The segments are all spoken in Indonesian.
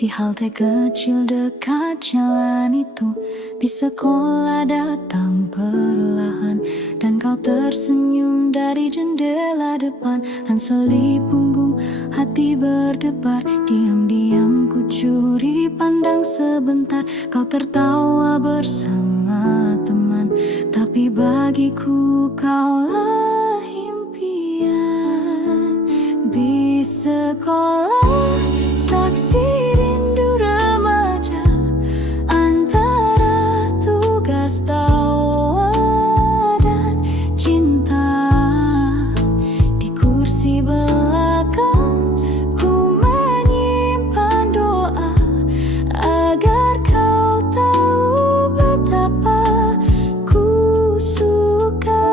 Di halte kecil dekat jalan itu, bis sekolah datang perlahan, dan kau tersenyum dari jendela depan. Ransel di punggung, hati berdebar. Diam-diam ku curi pandang sebentar. Kau tertawa bersama teman, tapi bagiku kaulah impian. Bis sekolah, saksi rindu remaja antara tugas tawa dan cinta. Di kursi belakang ku menyimpan doa agar kau tahu betapa ku suka.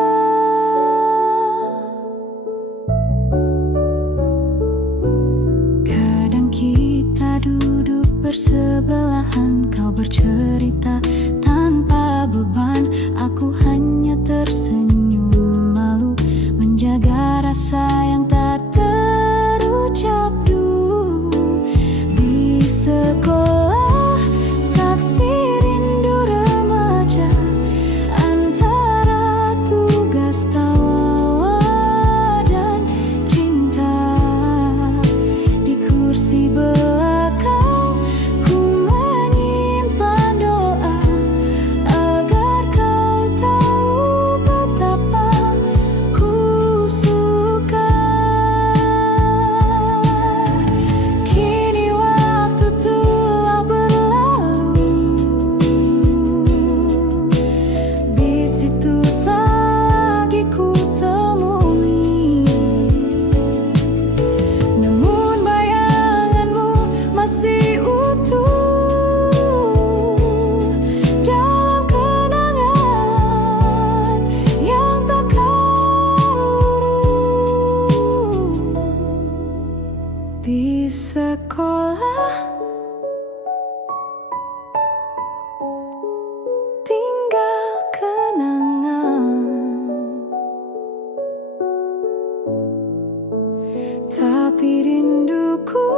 Kadang kita duduk bersebelahan, kau bercerita tanpa beban, aku hanya tersenyum malu, menjaga rasa yang tak terucap dulu. Di sekolah, saksi rindu remaja antara tugas tawa dan cinta. Di kursi belakang ku menyimpan doa agar kau tahu betapa ku suka. Kini waktu telah berlalu, bis itu tak lagi ku temui, namun bayanganmu masih utuh dalam kenangan yang takkan luruh. Di sekolah tinggal kenangan, tapi rinduku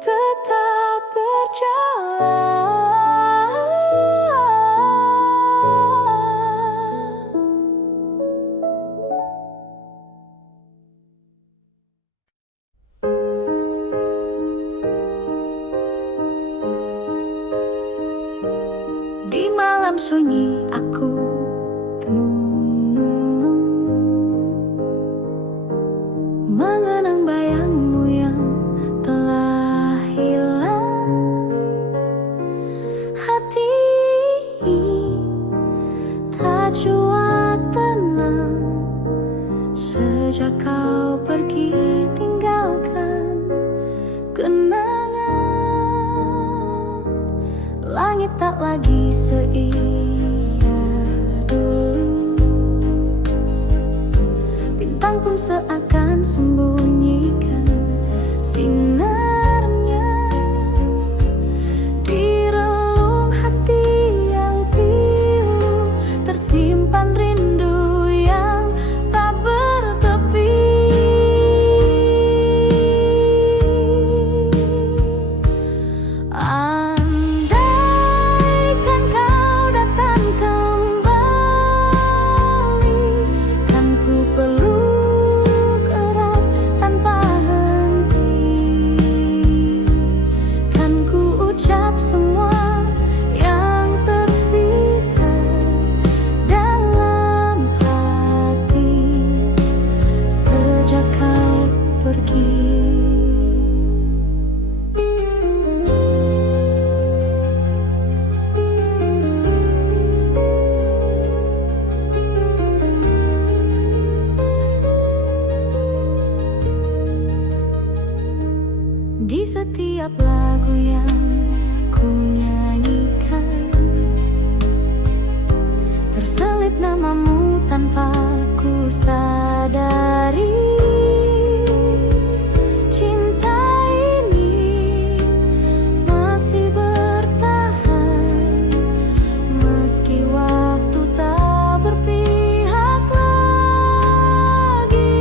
tetap berjalan. Di malam sunyi aku tenung, mengenang bayangmu yang telah hilang. Hati tak jua tenang sejak kau pergi tinggalkan kenangan. Langit tak lagi seindah dulu, bintang pun seakan sembunyikan sinarnya di relung hati yang pilu. Tersimpan rindu yang tak bertepi. Andaikan kau datang kembali, kan ku peluk erat tanpa henti, kan ku ucap semua yang tersisa dalam hati sejak kau pergi. Di setiap lagu yang ku nyanyikan terselip namamu tanpa ku sadari. Cinta ini masih bertahan meski waktu tak berpihak lagi.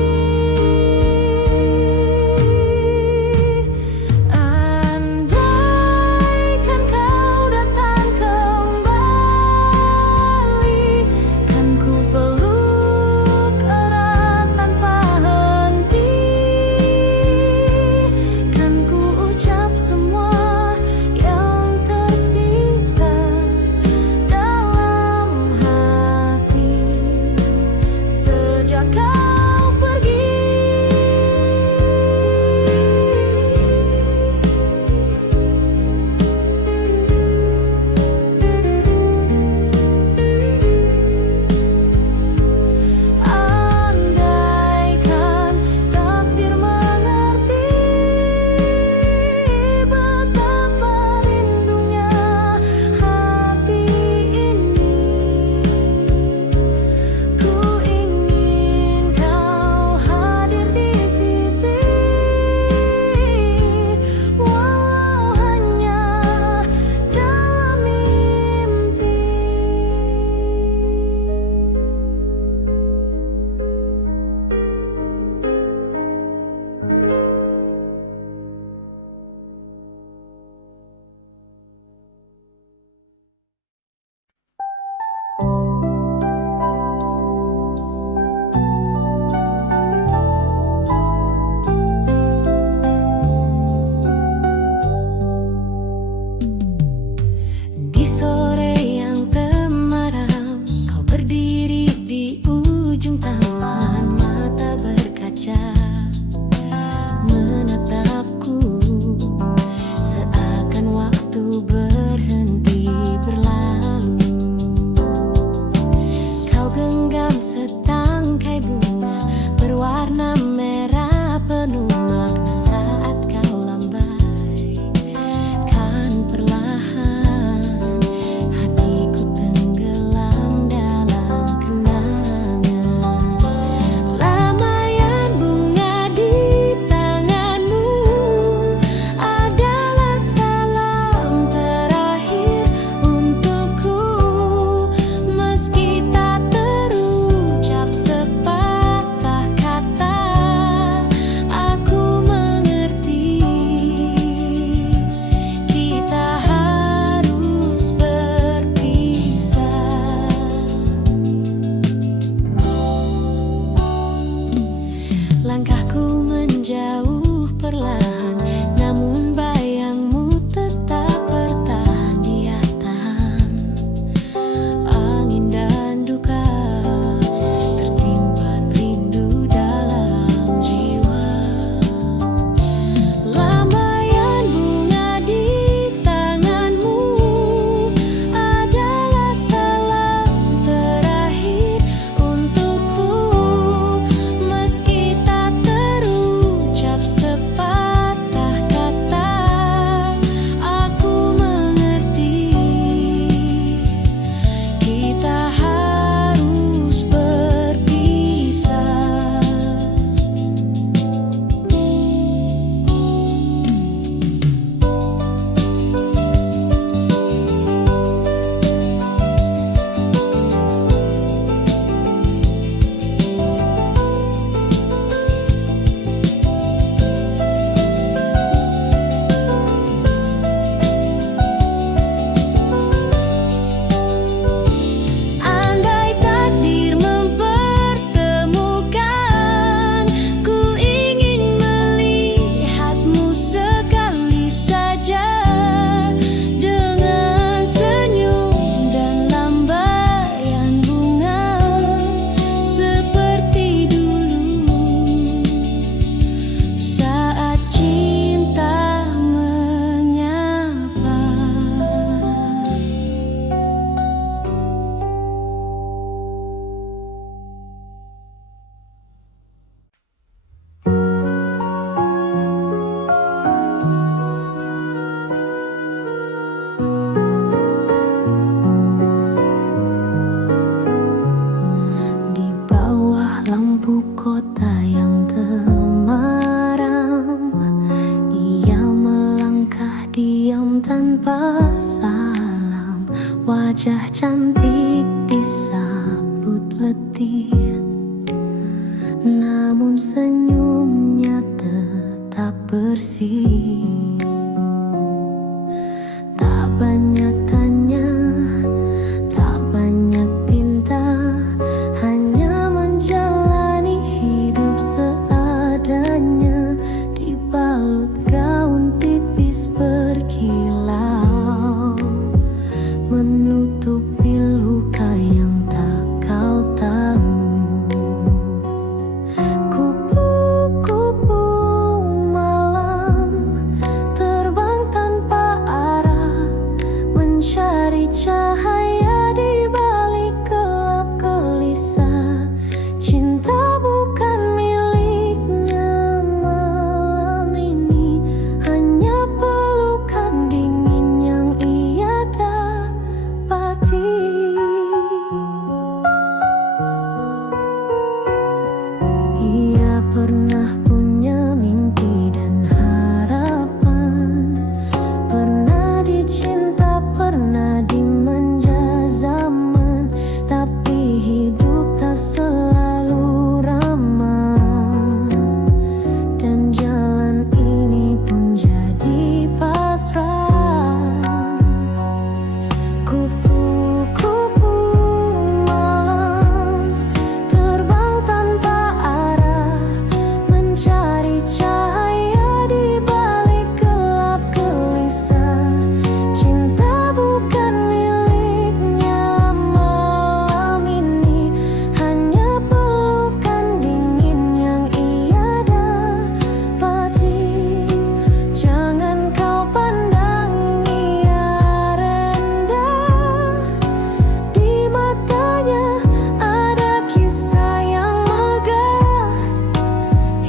Langkahku menjauh perlahan, namun bayangmu tetap bertahan. Dia tahan angin dan duka, tersimpan rindu dalam jiwa. Lambaian bunga di tanganmu adalah salam terakhir untukku. Meski tak terucap sepatah kata, aku mengerti kita harus berpisah. Andai takdir mempertemukan, ku ingin melihatmu sekali saja, dengan senyum dan lambaian bunga seperti dulu saat cinta menyapa. Di bawah lampu kota yang temaram, ia melangkah diam tanpa salam. Wajah cantik disambut letih, namun senyumnya tetap bersih. Tak banyak tanya, tak banyak pinta, hanya menjalani hidup seadanya. Dibalut gaun tipis berkilau, menutupi luka yang tak kau tahu. Kupu-kupu malam terbang tanpa arah, mencari cahaya di balik gelap gelisah. Cinta bukan miliknya malam ini, hanya pelukan dingin yang ia dapati. Ia pernah punya mimpi dan harapan, pernah dicinta, pernah dimanja zaman, tapi hidup tak selalu ramah, dan jalan ini pun jadi pasrah. Kupu-kupu malam terbang tanpa arah, mencari cahaya di balik gelap gelisah. Cinta bukan miliknya malam ini, hanya pelukan dingin yang ia dapati. Jangan kau pandang ia rendah, di matanya ada kisah yang megah.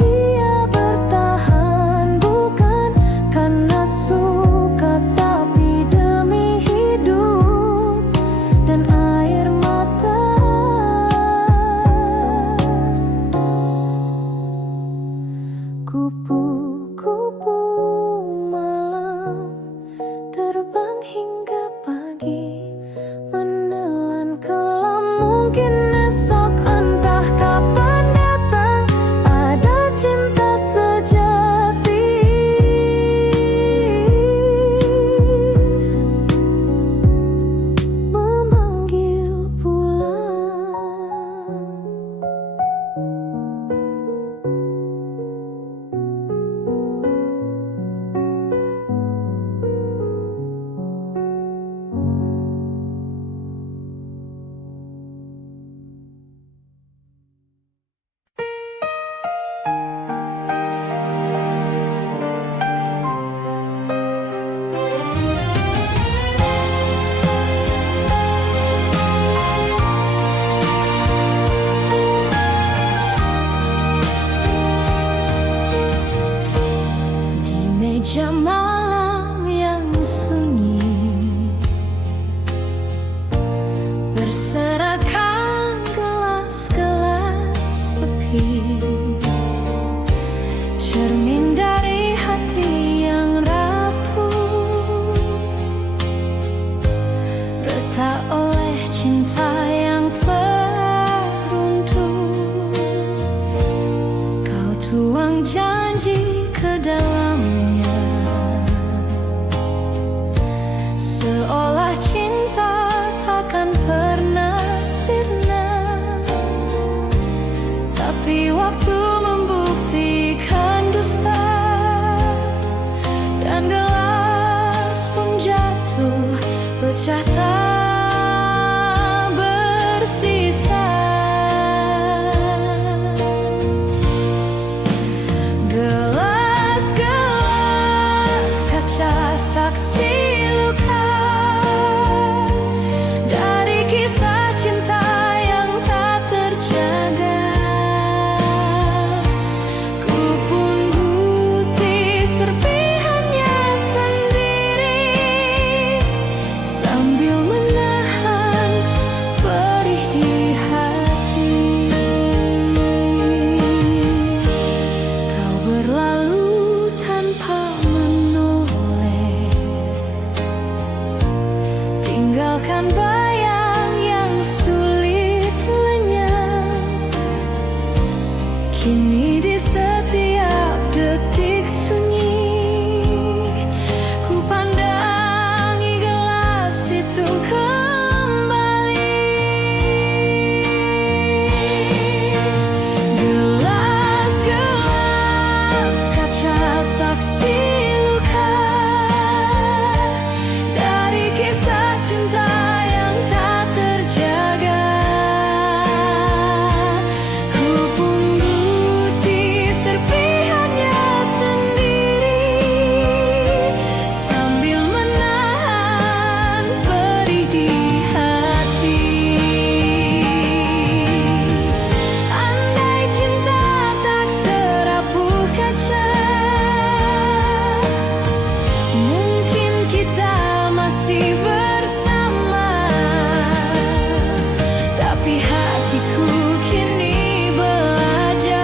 Ia bertahan bukan karena suka, tapi demi hidup dan air mata. Kupu-kupu malam terbang hingga pagi, menelan kelam mungkin esok, entah kapan datang ada cinta sejati. Memanggil pulang. tuang janji ke dalamnya, seolah cinta takkan pernah sirna. Tapi waktu membuktikan dusta, dan gelas pun jatuh pecah tak bersisa. Gelas-gelas kaca saksi luka dari kisah cinta yang tak terjaga. Ku pun putih serpihannya sendiri, sambil menahan perih di hati. Kau berlalu tanpa menoleh, tinggalkan bayang yang sulit lenyap. Kini di setiap detik sunyi, ku pandangi gelas itu kembali. Gelas-gelas kaca saksi luka dari kisah cinta yang tak terjaga. Ku pun putih serpihannya sendiri, sambil menahan perih di hati. Andai cinta tak serapuh kaca, mungkin kita masih bersama. Tapi hatiku kini belajar,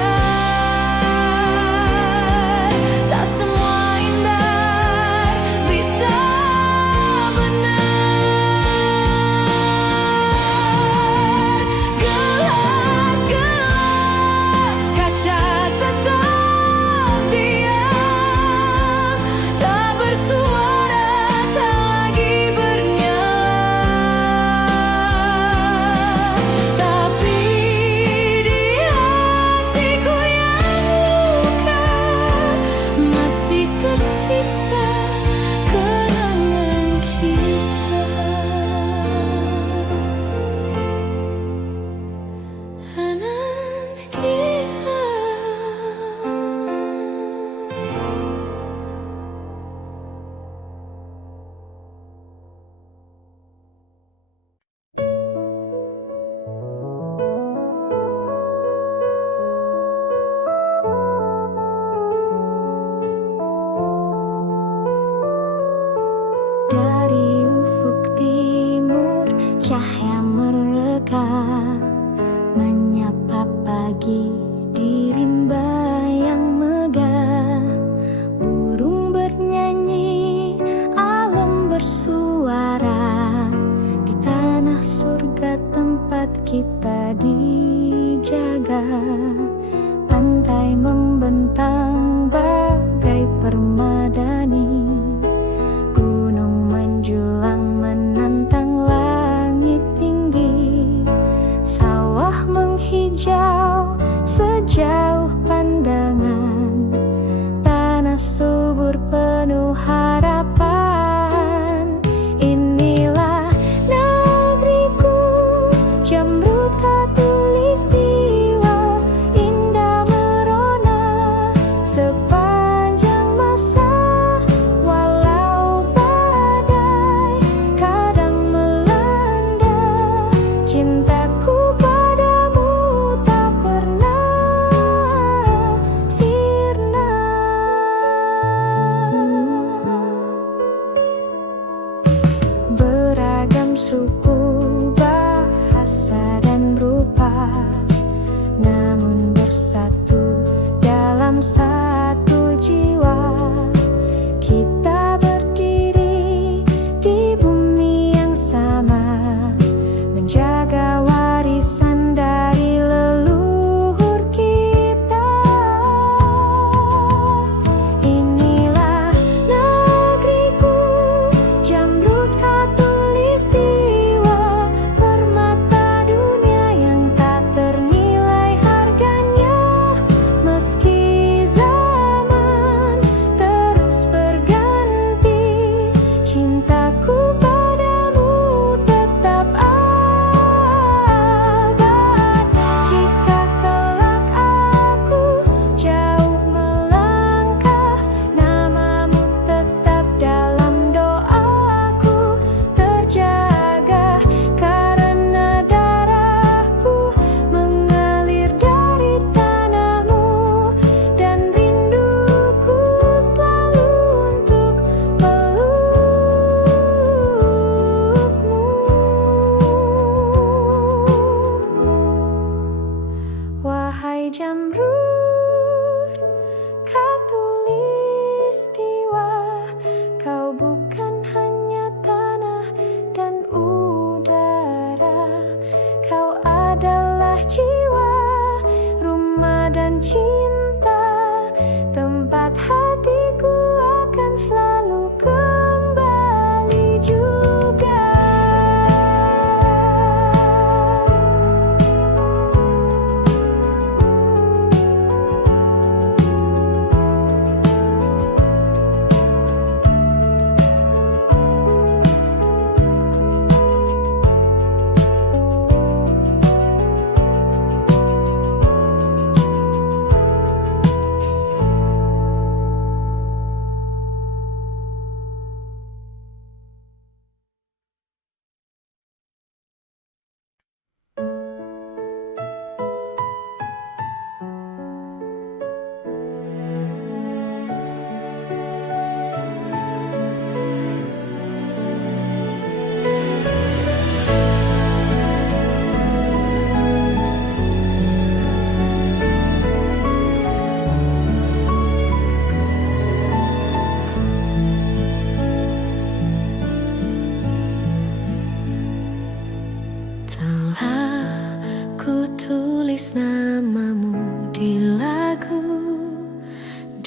tak semua indah bisa benar. Gelas-gelas kaca tetap diam, tak bersuara, tak lagi bernyala. Tapi di hatiku yang luka masih tersisa kenangan kita. Dari ufuk timur cahaya merekah, menyapa pagi di rimba yang megah. Burung bernyanyi, alam bersuara, di tanah surga tempat kita dijaga. Pantai membentang bagai permadani, gunung menjulang menantang langit tinggi. Sawah menghijau sejauh pandangan, tanah subur penuh harapan. Inilah negeriku, Jamrud Khatulistiwa, indah merona sepanjang masa. Walau badai kadang melanda, cintaku padamu tak pernah sirna. Beragam suku, bahasa dan rupa, namun bersatu dalam satu jiwa. Kita berdiri di bumi yang sama, menjaga warisan dari leluhur kita.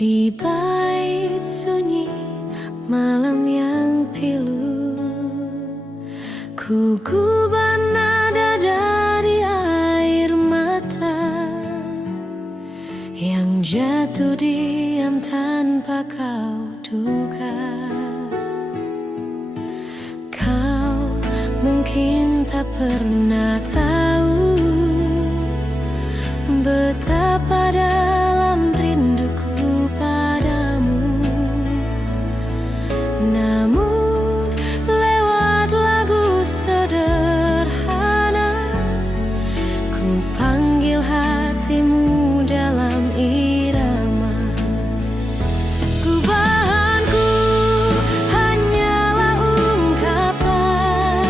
Di bait sunyi malam yang pilu, ku guban nada dari air mata yang jatuh diam tanpa kau duga. Kau mungkin tak pernah tahu betapa dalam rinduku padamu. Namun lewat lagu sederhana, ku panggil hatimu dalam irama. Gubahanku hanyalah ungkapan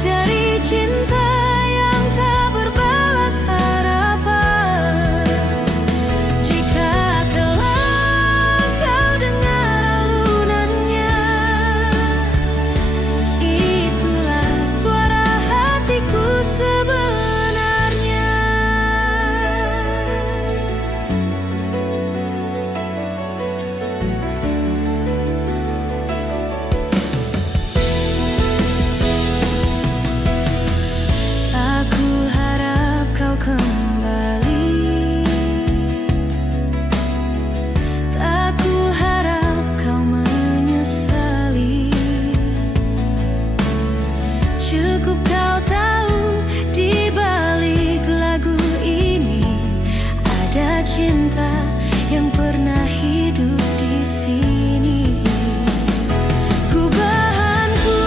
dari cinta yang tak berbalas harapan. Jika kelak kau dengar alunannya, itulah suara hatiku sebenarnya. Tak ku harap kau kembali, tak ku harap kau menyesali. Cukup kau tahu di balik lagu ini ada cinta yang pernah hidup di sini. Gubahanku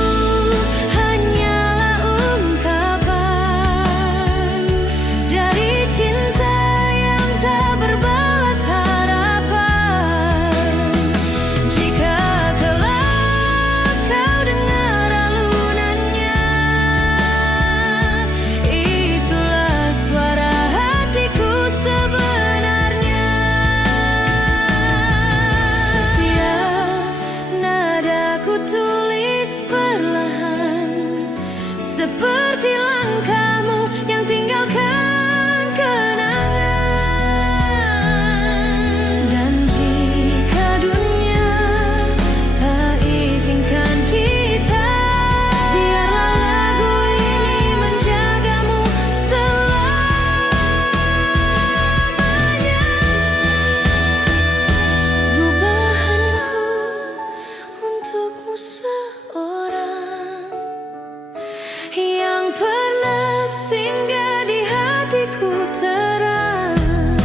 hanyalah ungkapan dari cinta yang tak berbalas harapan. Jika kelak kau dengar alunannya, itulah suara hatiku sebenarnya. Setiap nada ku tulis perlahan, seperti langkahmu yang tinggalkan kenangan. Dan jika dunia tak izinkan kita, biarlah lagu ini menjagamu selamanya. Gubahanku untukmu seorang yang pernah singgah di hatiku terang.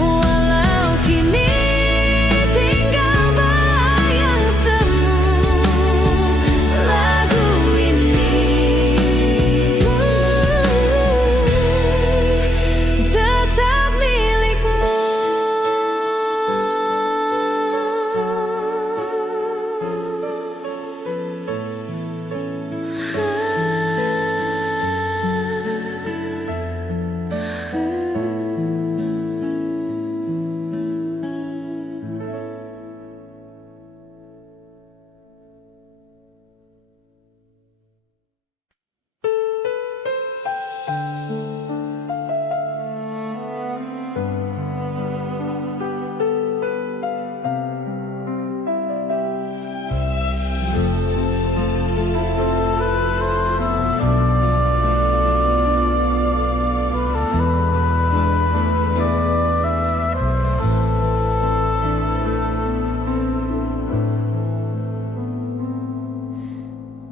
Walau kini tinggal bayang semu, lagu ini tetap milikmu.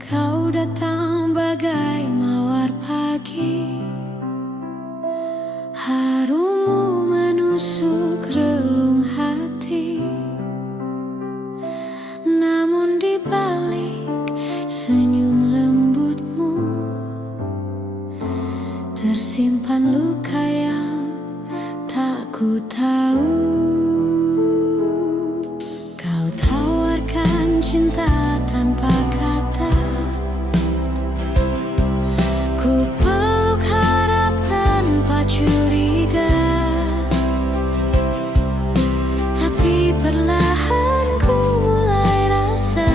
Kau datang bagai mawar pagi, harummu menusuk relung hati. Namun di balik senyum lembutmu tersimpan luka yang tak ku tahu. Kau tawarkan cinta tanpa kata, ku peluk harap tanpa curiga. Tapi perlahan ku mulai rasa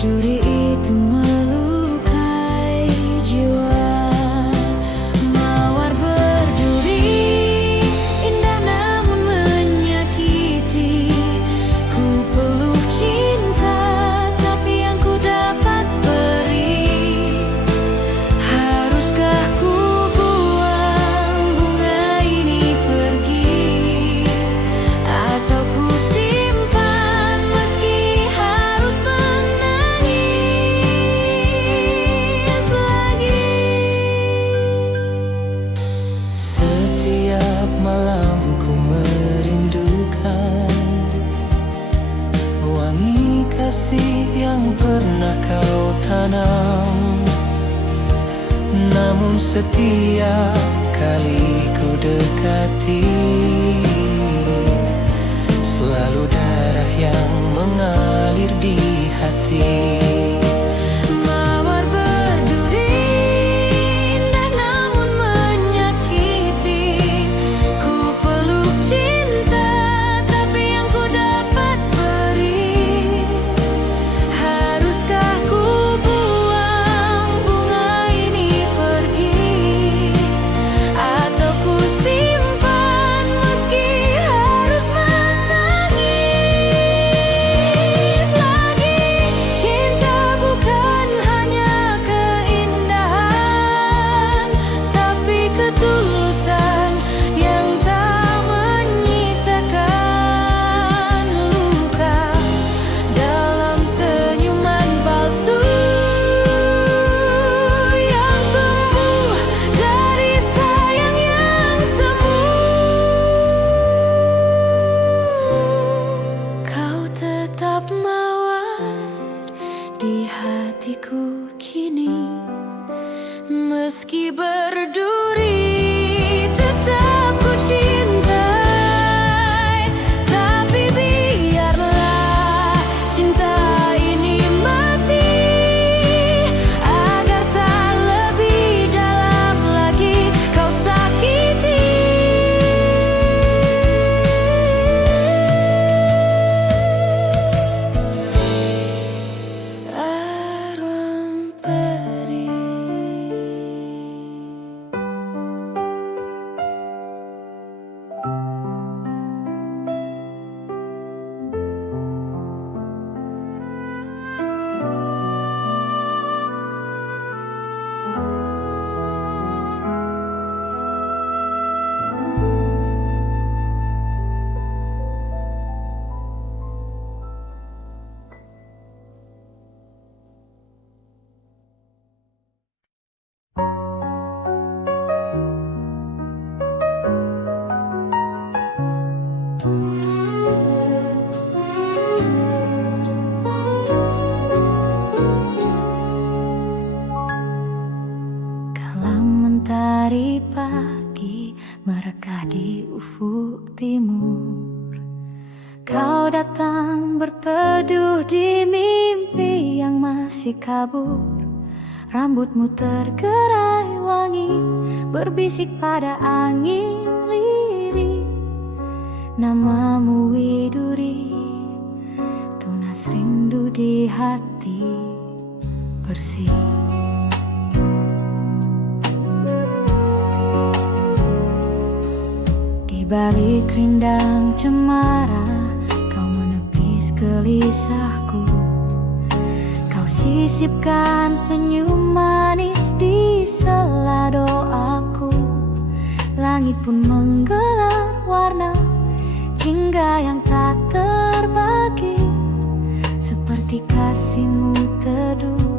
duri itu melukai jiwa. Mawar berduri kasih yang pernah kau tanam. Namun setiap kali ku dekati, selalu darah yang mengalir di hati. Mawar berduri indah namun menyakiti. Ku peluk cinta tapi yang ku dapat beri. Haruskah ku buang bunga ini pergi, atau ku simpan meski harus menangis lagi? Cinta bukan hanya keindahan, tapi ketulusan yang tak menyisakan luka dalam senyuman palsu yang tumbuh dari sayang yang semu. Kau tetap mawar di hatiku kini, meski berduri tetap ku cintai. Tapi biarlah cinta ini mati, agar tak lebih dalam lagi kau sakiti. Arwah peri. Kala mentari pagi merekah di ufuk timur, kau datang berteduh di mimpi yang masih kabur. Rambutmu tergerai wangi, berbisik pada angin lirih. Namamu Widuri, tunas rindu di hati bersih. Di balik rindang cemara, kau menepis gelisahku. Kau sisipkan senyum manis di sela doaku. Langit pun menggelar warna jingga yang tak terbagi, seperti kasihmu teduh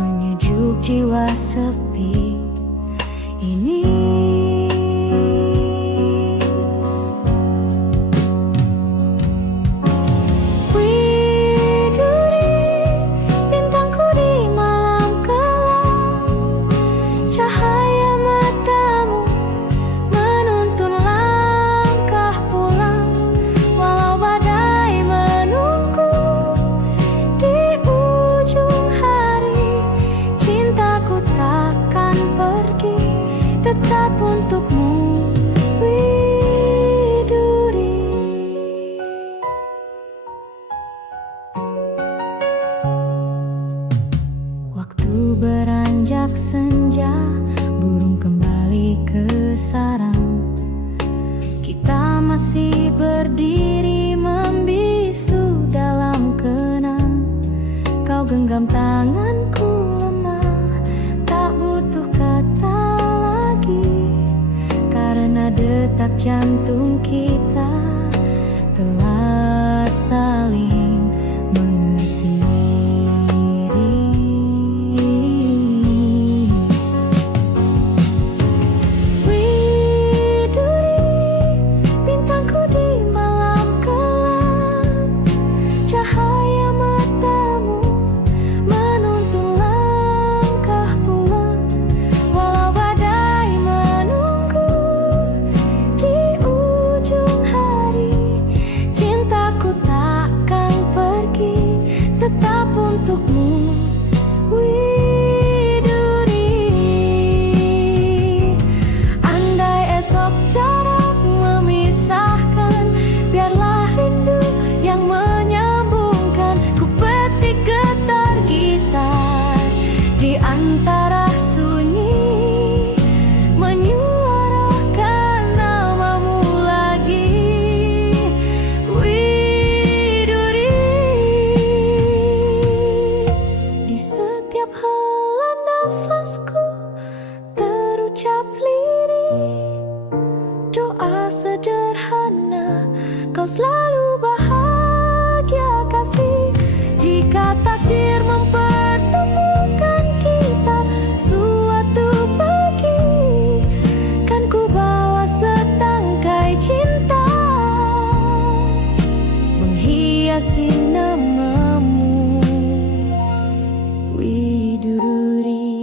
menyejuk jiwa sepi ini. Tetap untukmu, Widuri. Waktu beranjak senja, burung kembali ke sarang. Kita masih berdiri membisu dalam kenang. Kau genggam tanganku lemah, tak butuh kata, karena detak jantung kita telah saling mengerti. Widuri, bintangku di malam kelam, cahaya sederhana, kau selalu bahagia kasih. Jika takdir mempertemukan kita suatu pagi, kan ku bawa setangkai cinta menghiasi namamu, Widururi.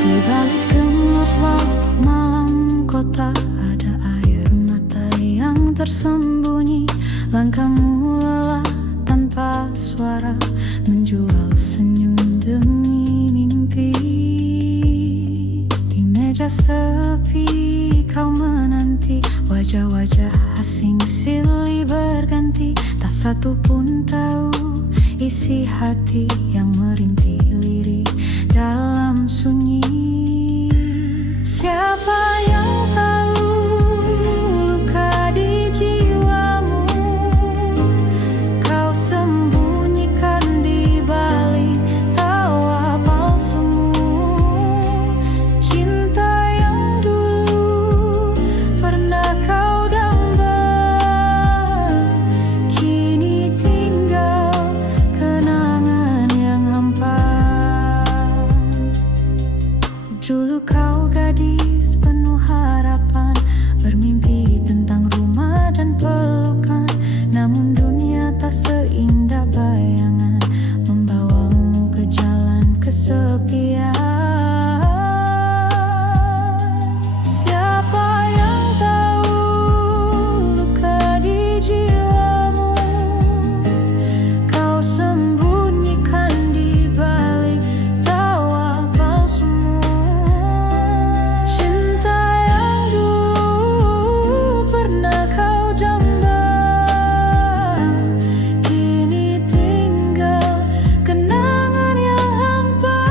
Di balik gemerlap malam kota ada air mata yang tersembunyi. Langkahmu lelah tanpa suara, menjual senyum demi mimpi. Di meja sepi kau menanti, wajah-wajah asing silih berganti. Tak satu pun tahu isi hati yang merintih lirik dalam sunyi. Siapa yang tahu luka di jiwamu, kau sembunyikan di balik tawa palsumu. Cinta yang dulu pernah kau damba, kini tinggal kenangan yang hampa. Dulu kau gadis penuh harapan, bermimpi tentang rumah dan pelukan. Namun dunia tak seindah bayangan, membawamu ke jalan kesepian. Siapa yang tahu luka di jiwamu, kau sembunyikan di balik tawa palsumu. Cinta yang dulu pernah kau damba, kini tinggal kenangan yang hampa.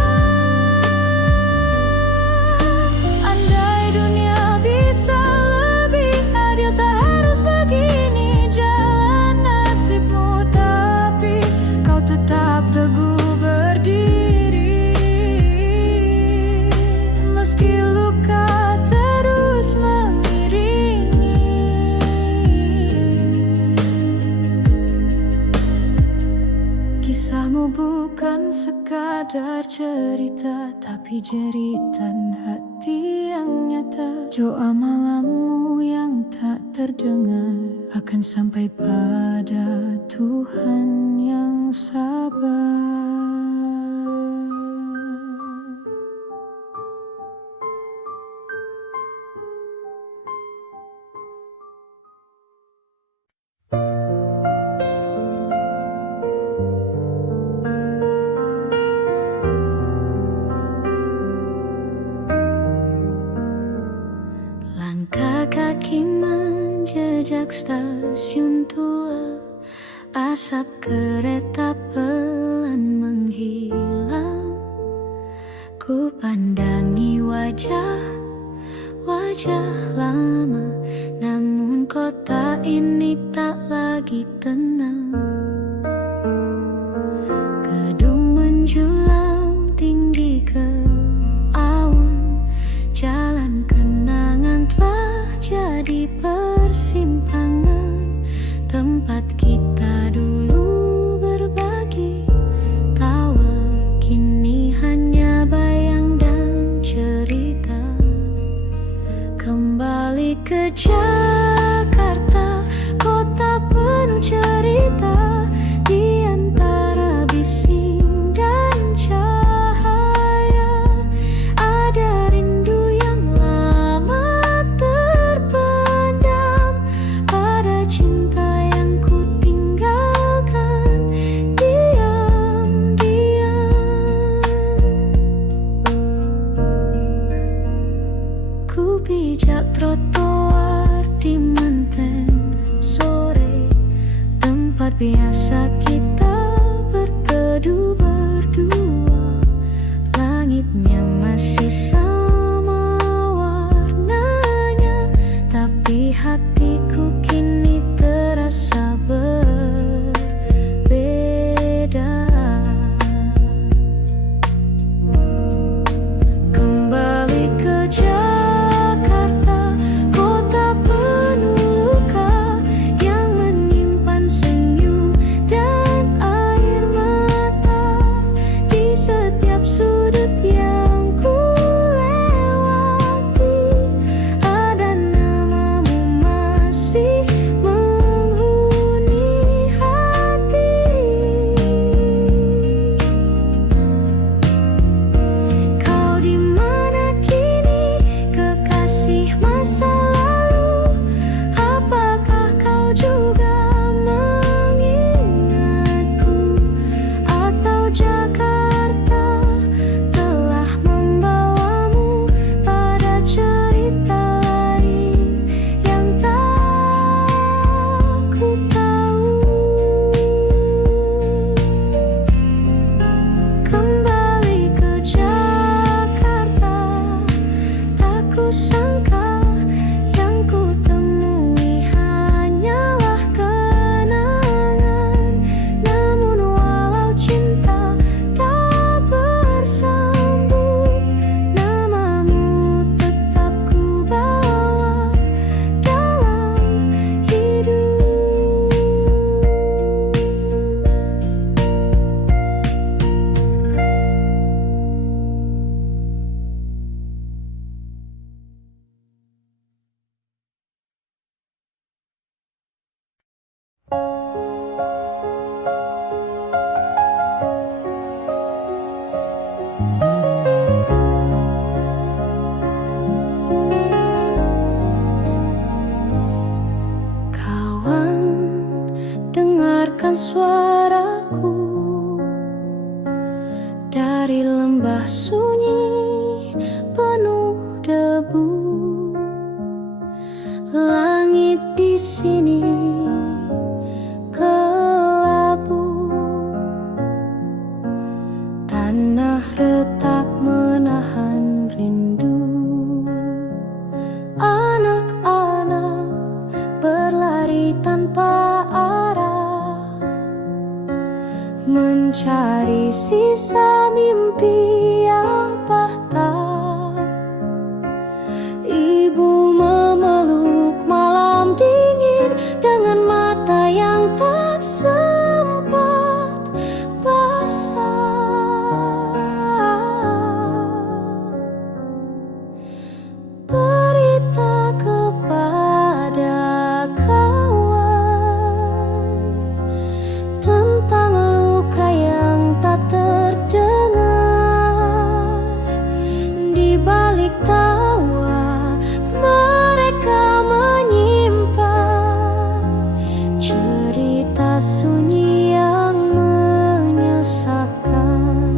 Andai dunia bisa lebih adil, tak harus begini jalan nasibmu. Tapi kau tetap teguh berdiri, meski luka terus mengiringi. Kisahmu bukan sekadar cerita, tapi jeritan hati yang nyata. Doa malammu yang tak terdengar akan sampai pada Tuhan yang sabar. Langkah kaki menjejak stasiun tua, asap kereta pelan menghilang. Ku pandangi wajah lama, namun kota ini tak lagi tenang. Gedung menjulang tinggi ke awan, jalan kenangan telah jadi persimpangan. Tempat kita dulu berbagi tawa, kini hanya bayang dan cerita. Kembali ke Jakarta, kota penuh cerita. Di antara bising dan cahaya, ada rindu yang lama terpendam pada cinta yang ku tinggalkan diam-diam. dari lembah sunyi penuh debu. Langit di sini kelabu, tanah retak menahan rindu. Anak-anak berlari tanpa arah, mencari sisa mimpi yang patah. Ibu memeluk malam dingin dengan mata yang tak sempat basah. Berita kepada kawan tentang luka yang tak terdengar. Di balik tawa mereka menyimpan cerita sunyi yang menyesakkan.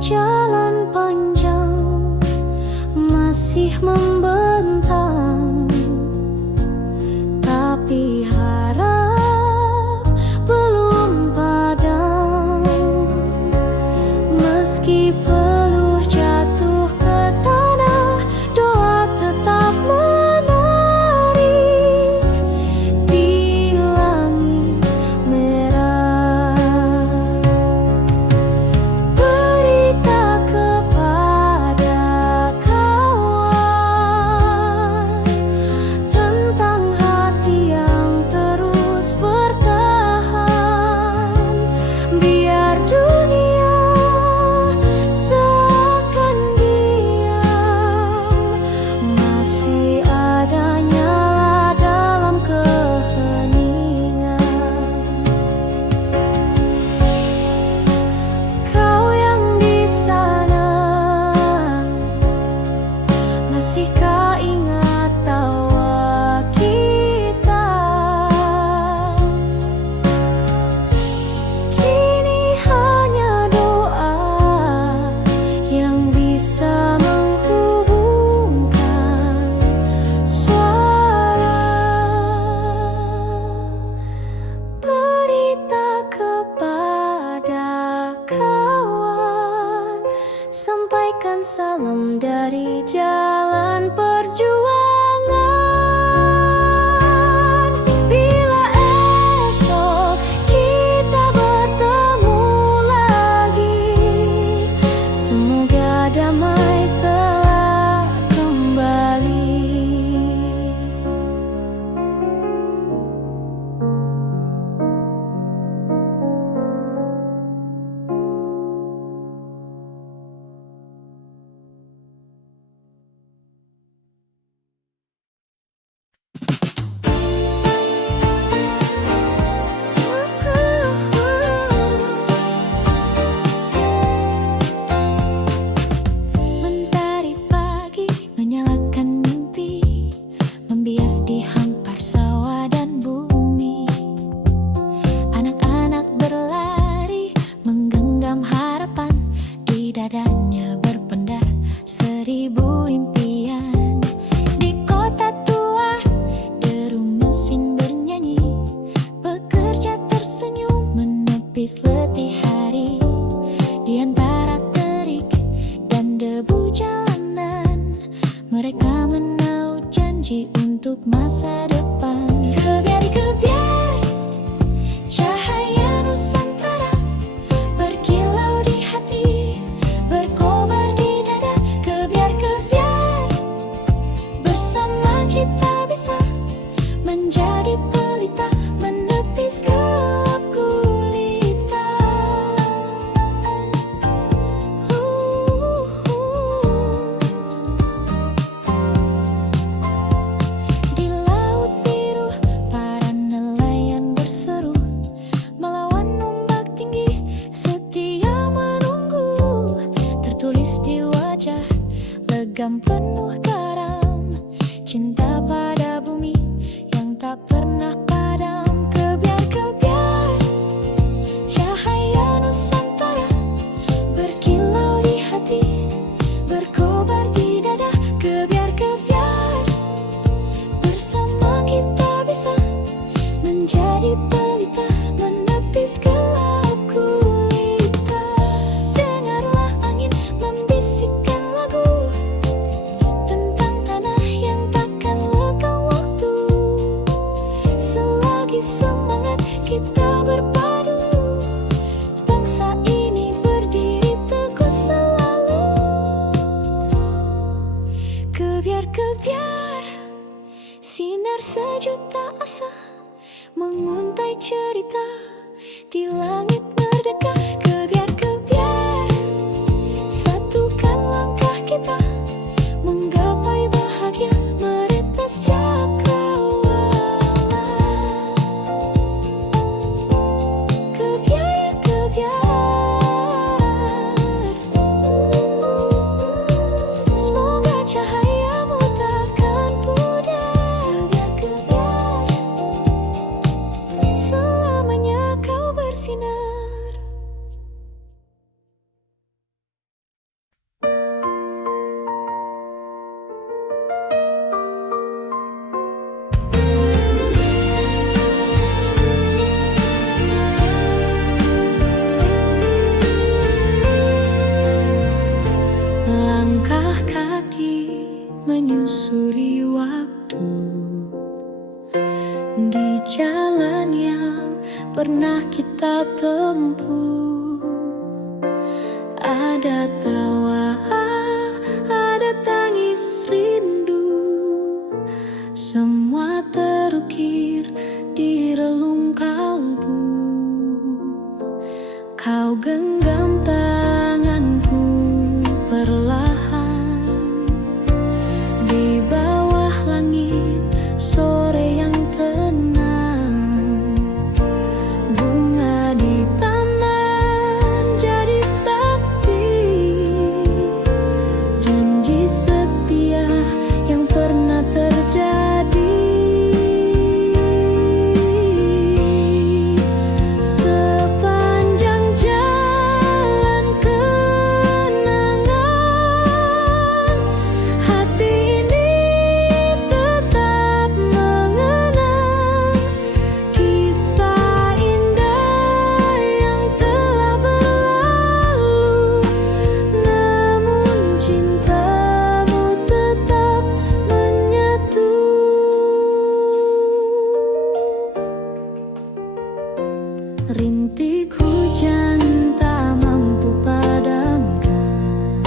Jalan panjang masih membentang, tapi harap belum padam. Meski peluh jatuh ke tanah, doa tetap menari di langit merah. Berita kepada kawan tentang hati yang terus bertahan. Biar dunia seakan diam, masih ada nyala dalam keheningan. Kau yang di sana, masihkah ingat tawa kita? Kini hanya doa yang bisa menghubungkan suara. Berita kepada kawan, sampaikan salam dari jalan perjuangan. Bila esok kita bertemu lagi, semoga damai telah kembali. menyusuri waktu di jalan yang pernah kita tempuh. Ada tawa, ada tangis rindu, semua terukir di relung kalbu. Kau genggam tanganku perlahan di bawah langit sore yang tenang. Bunga di taman jadi saksi janji setia yang pernah terjadi. Sepanjang jalan kenangan, hati ini tetap mengenang kisah indah yang telah berlalu. Namun cintamu tetap menyatu. Rintik hujan tak mampu padamkan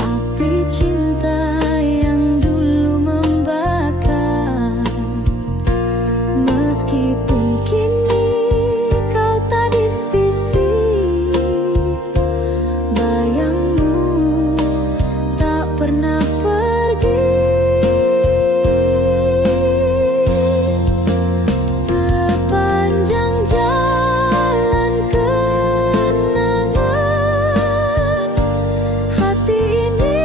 api cinta yang dulu membakar. Meskipun kini kau tak di sisi, bayangmu tak pernah pergi. Sepanjang jalan kenangan, hati ini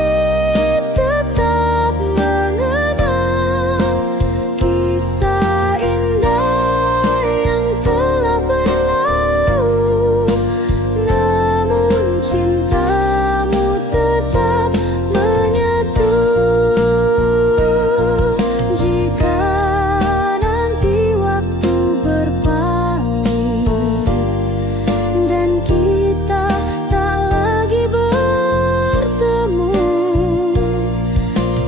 tetap mengenang kisah indah yang telah berlalu. Namun cintamu tetap menyatu. Jika nanti waktu berpaling dan kita tak lagi bertemu,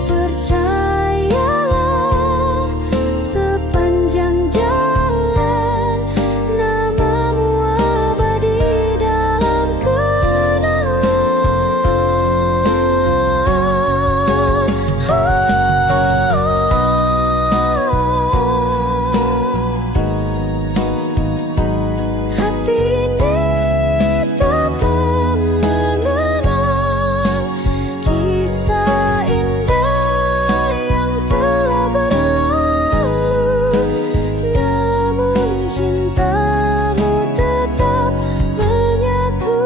percayalah sepanjang jalan namamu abadi dalam kenangan. Hati ini tetap mengenang kisah indah yang telah berlalu. Namun cintamu tetap menyatu.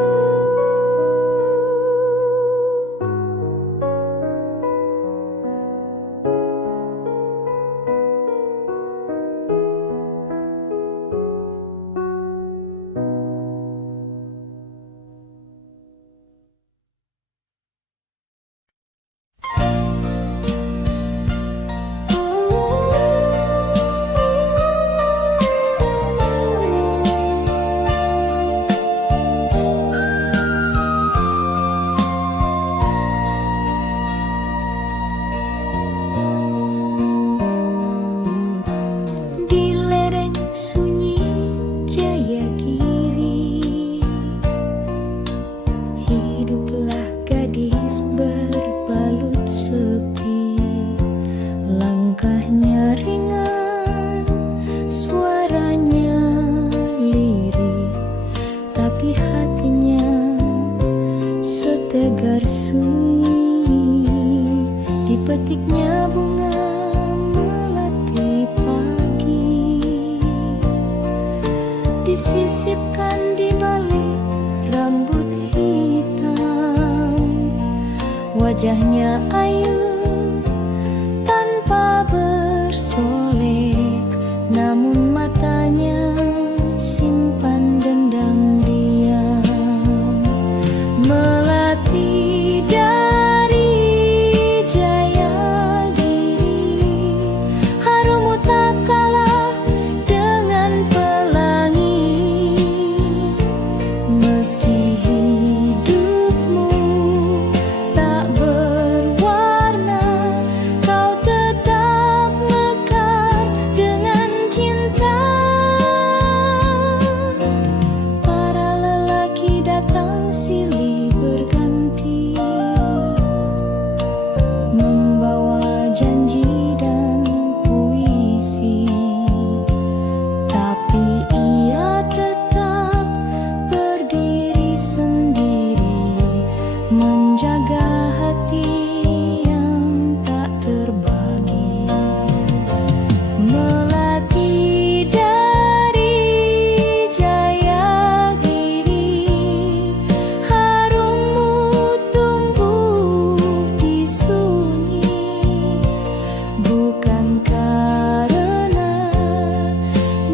Di lereng sunyi Jayagiri, hiduplah gadis berbalut sepi. Langkahnya ringan, suaranya lirih, tapi hatinya setegar sunyi. Dipetiknya bunga melati pagi, disisipkan di balik rambut hitam. Wajahnya ayu tanpa bersolek, namun matanya simpan dendam diam. Melati dari Jayagiri, harummu tak kalah dengan pelangi. Meski hidupmu tak berwarna silih berganti, membawa janji dan puisi, tapi ia tetap berdiri sendiri, menjaga hati yang tak terbagi. Melati dari Jayagiri, harummu tumbuh di sunyi, bukan karena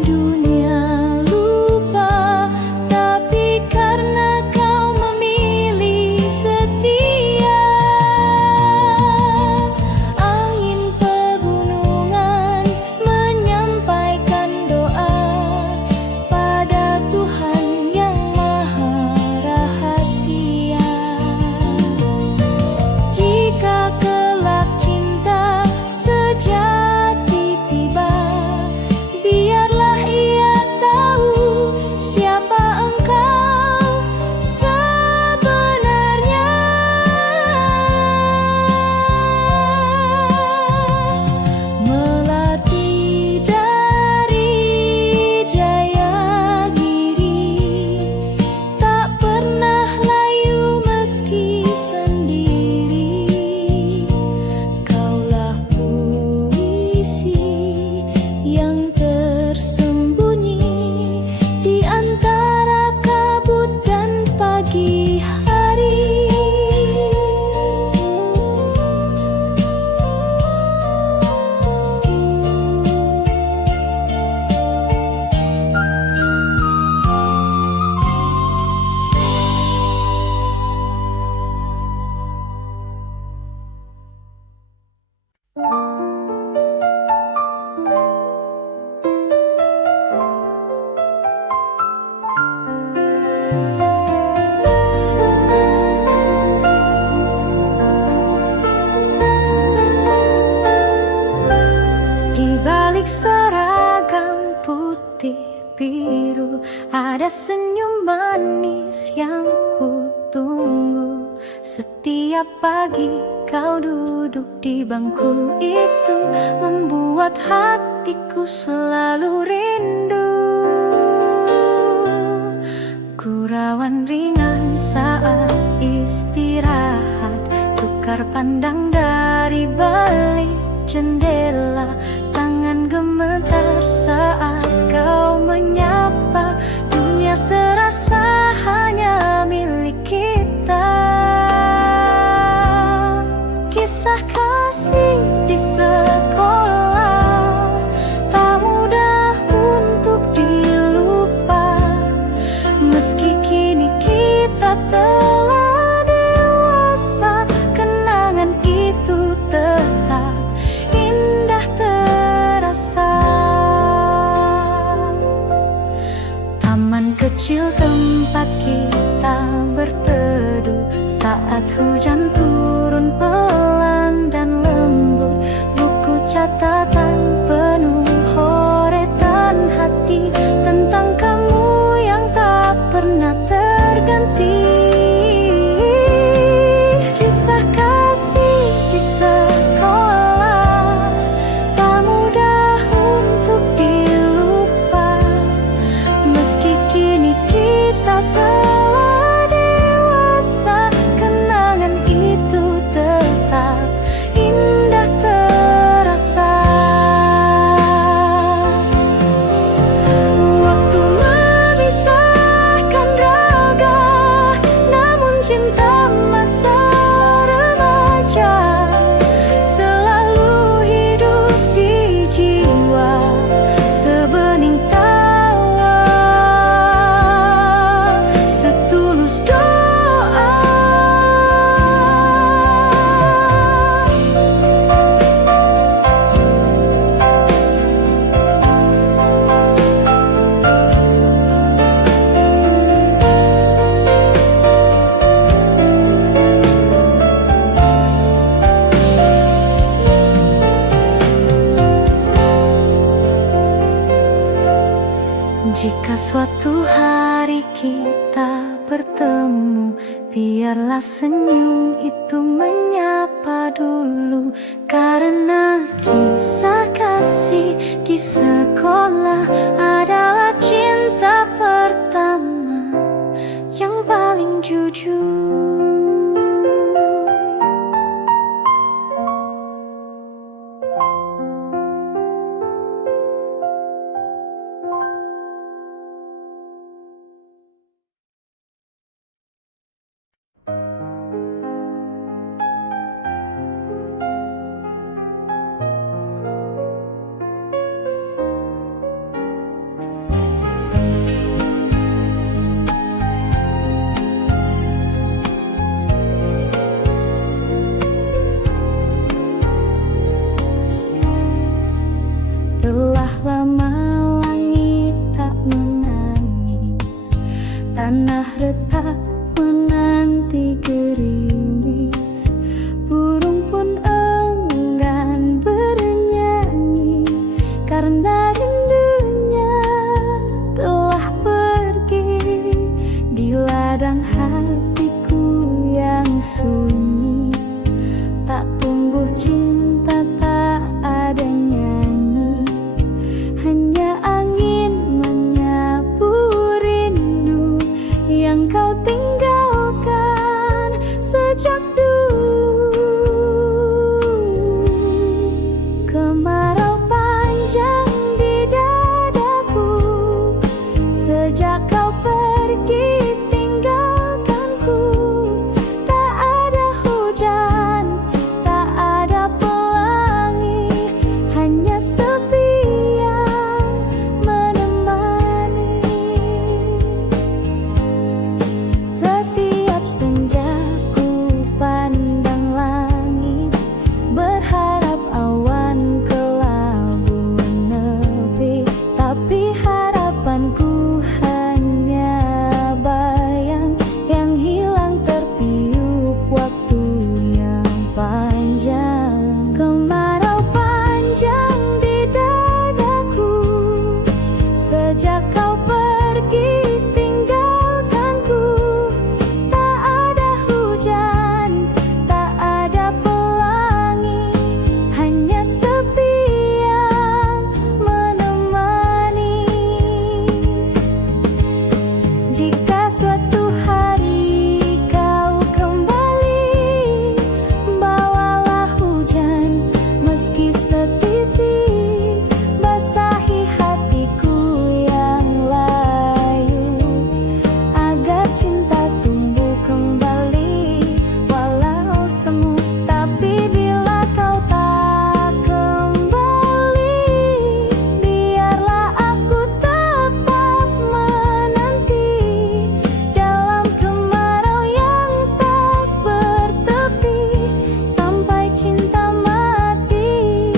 dunia lupa, tapi karena kau memilih setia. Angin pegunungan menyampaikan doa pada Tuhan yang maha rahasia. Jika kelak cinta sejati tiba, biarlah ia tahu siapa engkau sebenarnya. Melati dari Jayagiri, tak pernah layu meski sendiri. Kaulah puisi yang tersembunyi di antara kabut dan pagi hari. Di balik seragam putih biru, ada senyum manis yang ku tunggu. Setiap pagi kau duduk di bangku itu, membuat hatiku selalu rindu. Gurauan ringan saat istirahat, tukar pandang dari balik jendela, tangan gemetar saat kau menyapa. Dunia serasa hanya milik kita. Kisah kasih di sekolah tak mudah untuk dilupa, meski kini kita telah dewasa, kenangan itu tetap indah terasa. Taman kecil tempat kita berteduh saat hujan turun pelan dan lembut. Buku catatan penuh horetan hati tentang kamu yang tak pernah terganti. Kisah kasih di sekolah tak mudah untuk dilupa, meski kini kita telah dewasa, kenangan itu tetap indah terasa. Waktu memisahkan raga, namun cinta masa remaja selalu hidup di jiwa, sebening tawa, setulus doa. Jika suatu hari kita bertemu bertemu, biarlah senyum itu menyapa dulu. Karena kisah kasih di sekolah adalah cinta pertama yang paling jujur. Telah lama langit tak menangis, tanah retak menanti gerimis, burung pun enggan bernyanyi karena rindunya telah pergi di ladang hatiku yang sunyi. Tak tumbuh cinta, tak ada nyanyi, hanya angin menyapu rindu yang kau tinggalkan sejak dulu. Kemarau panjang di dadaku sejak kau pergi tinggalkanku. Tak ada hujan, tak ada pelangi, hanya sepi yang menemani. Setiap senja ku pandang langit, berharap awan kelabu menepi, tapi harapanku hanya bayang yang hilang tertiup waktu yang panjang. Kemarau panjang di dadaku sejak kau pergi tinggalkanku. Tak ada hujan, tak ada pelangi, hanya sepi yang menemani. Jika suatu hari kau kembali, bawalah hujan meski setitik, basahi hatiku yang layu agar cinta tumbuh kembali walau semu. Tapi bila kau tak kembali, biarlah aku tetap menanti dalam kemarau yang tak bertepi sampai cinta mati.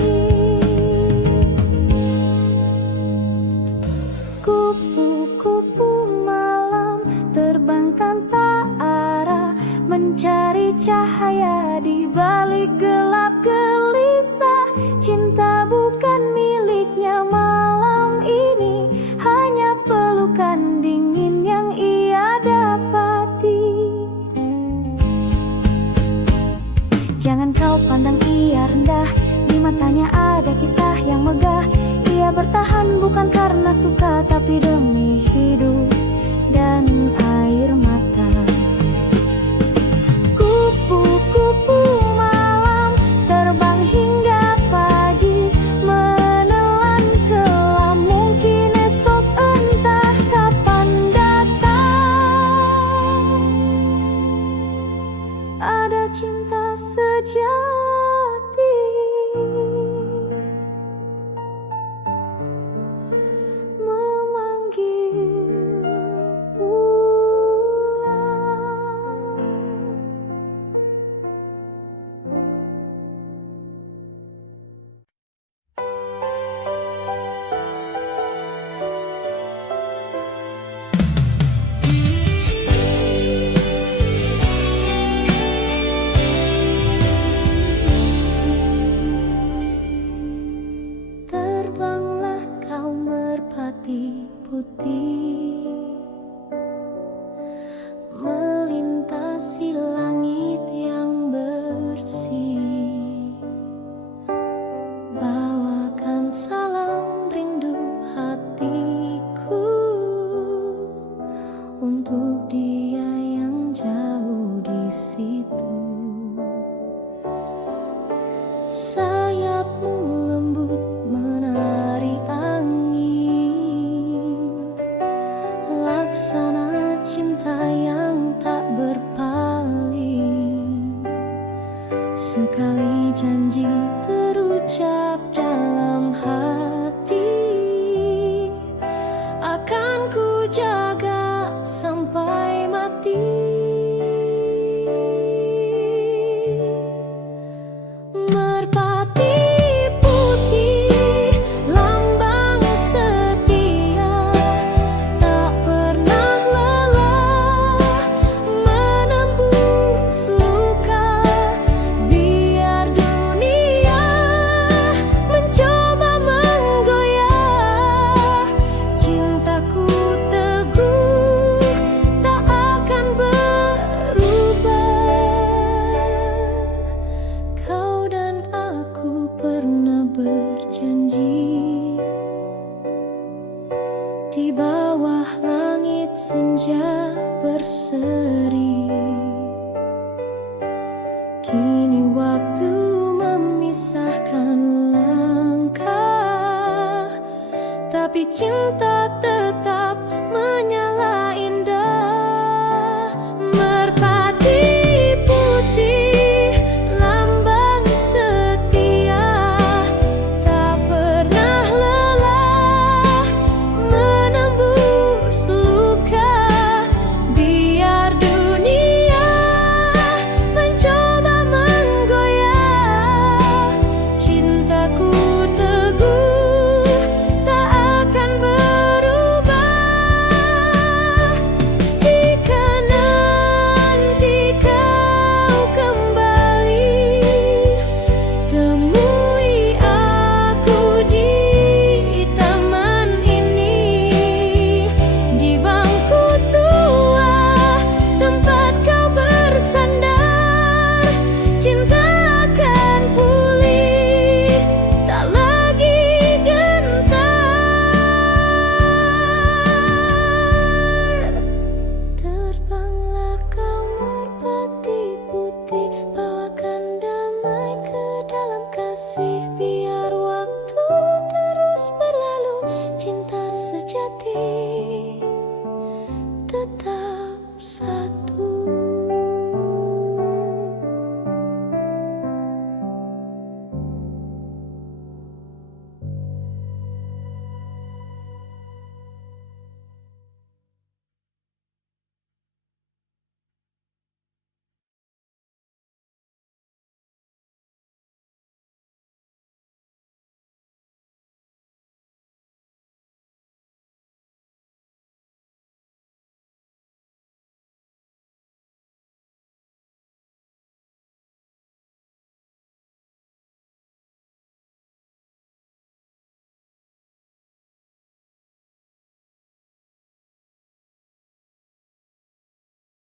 Kupu-kupu malam terbangkan tak arah, mencari cahaya di balik gelap gelisah. Cinta bukan miliknya malam ini, hanya pelukan dingin yang ia dapati. Jangan kau pandang ia rendah, di matanya ada kisah yang megah. Ia bertahan bukan karena suka, tapi demi hidup dan air mata. Kupu-kupu malam terbang hingga pagi, menelan kelam, mungkin esok entah kapan datang. Ada cinta sejati memanggil pulang. Sekali janji